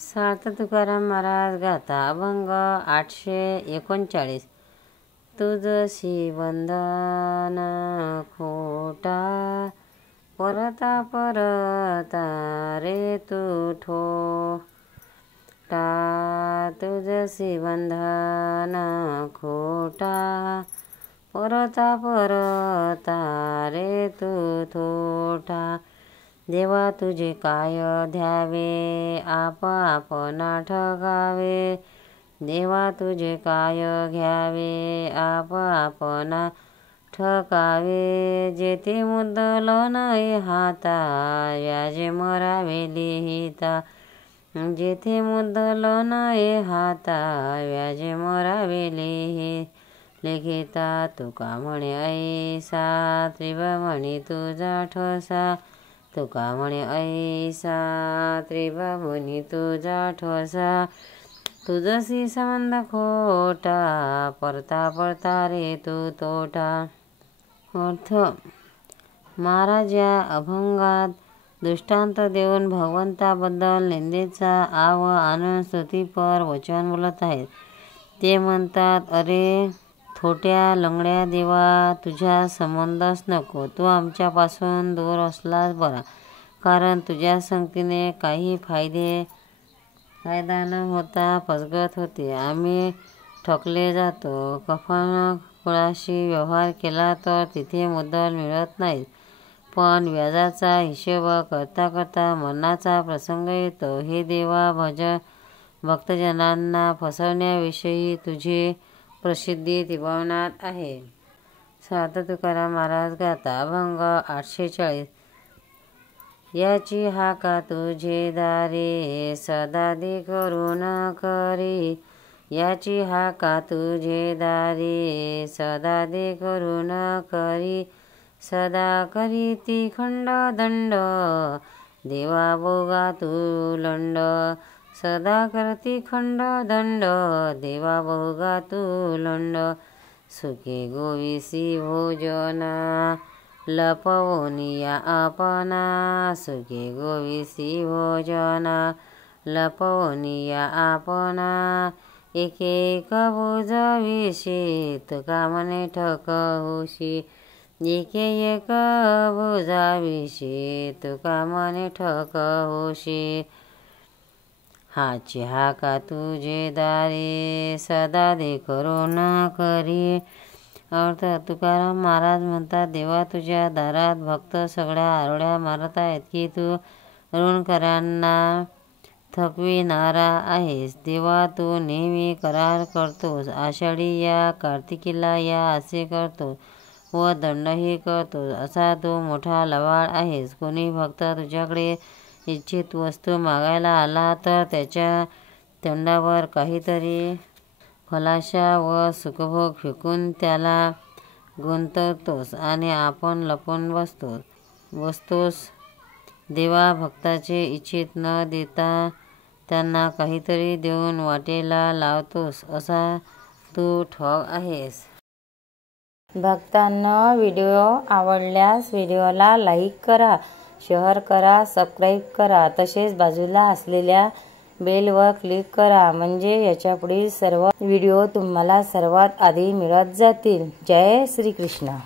संत तुकाराम महाराज गाथा अभंग 839। तुझसी बंधन खोटा परता परता रे तू ठोटा। तुझसी बंधन खोटा परता परता रे तू थोटा। देवा तुझे काय ध्यावे आप आपना ठगावे। देवा तुझे काय घ्यावे आप आपना ठकावे। जेथे मुद्दल नाही हाता व्याजे मरावे लिहिता। जेथे मुद्दल नाही हाता व्याजे मरावे लिहिता। तुका म्हणे ऐसा त्रिभुवनी तुझा ठसा। तुका म्हणे ऐसा त्रिभुवनी तुझा ठसा। तुझसी संबंध खोटा परता परता रे तू तोटा। अर्थ महाराज या अभंगात दृष्टांत देऊन भगवंताबद्दल निंदेचा आव आणून स्तुतीपर वचन बोलत आहेत। ते म्हणतात, अरे थोट्या लंगड्या देवा, तुझ्या संबंधच नको। तू आमच्यापासून दूर असलास बरा, कारण तुझ्या संगतीने काही फायदा न होता फसगत होते। आम्ही ठकले जातो। कफनकुळाशी व्यवहार केला तर तिथे मुद्दल मिळत नाही, पण व्याजाचा हिशोब करता करता मरणाचा प्रसंग येतो। हे देवा, भक्तजनांना फसवण्याविषयी तुझी प्रसिद्धी त्रिभुवनात आहे। संत तुकाराम महाराज गाथा अभंग 840। याची हाका तुझे दारी सदा दे करून करी। याची हाका तुझे दारी सदा दे करून करी। सदा करी ती खंड दंड देवा भोगा तू लंड। सदा करती खंड दंड देवा भोगा तू लंड। सुखे गोविसी भोजना लपवोनिया आपना। सुखे गोविसी भोजना लपवोनिया आपना। एक एक भुजविषी तुका म्हणे ठकहुशी। एक एक भुजाविषी तुका म्हणे ठकहुशी। हाची हाका तुझे दारी सदा दे करून करी। अर्थ तुकाराम महाराज म्हणतात, देवा, तुझ्या दारात भक्त सगळ्या आरोळ्या मारत आहेत की तू ऋणकऱ्यांना थकविणारा आहेस। देवा, तू नेहमी करार करतोस। आषाढी या कार्तिकीला या असे करतो व दंडही करतोस, असा तू मोठा लवाळ आहेस। कोणी भक्त तुझ्याकडे इच्छित वस्तू मागायला आला तर त्याच्या तोंडावर काहीतरी फलाशा व सुखभोग फेकून त्याला गुंतवतोस आणि आपण लपून बसतोस। देवा, भक्ताचे इच्छित न देता त्यांना काहीतरी देऊन वाटेला लावतोस, असा तू ठग आहेस। भक्तांनो, व्हिडिओ आवडल्यास व्हिडिओला लाईक करा, शेअर करा, सबस्क्राईब करा, तसेच बाजूला असलेल्या बेलवर क्लिक करा, म्हणजे याच्यापुढील सर्व व्हिडिओ तुम्हाला सर्वात आधी मिळत जातील। जय श्री कृष्ण।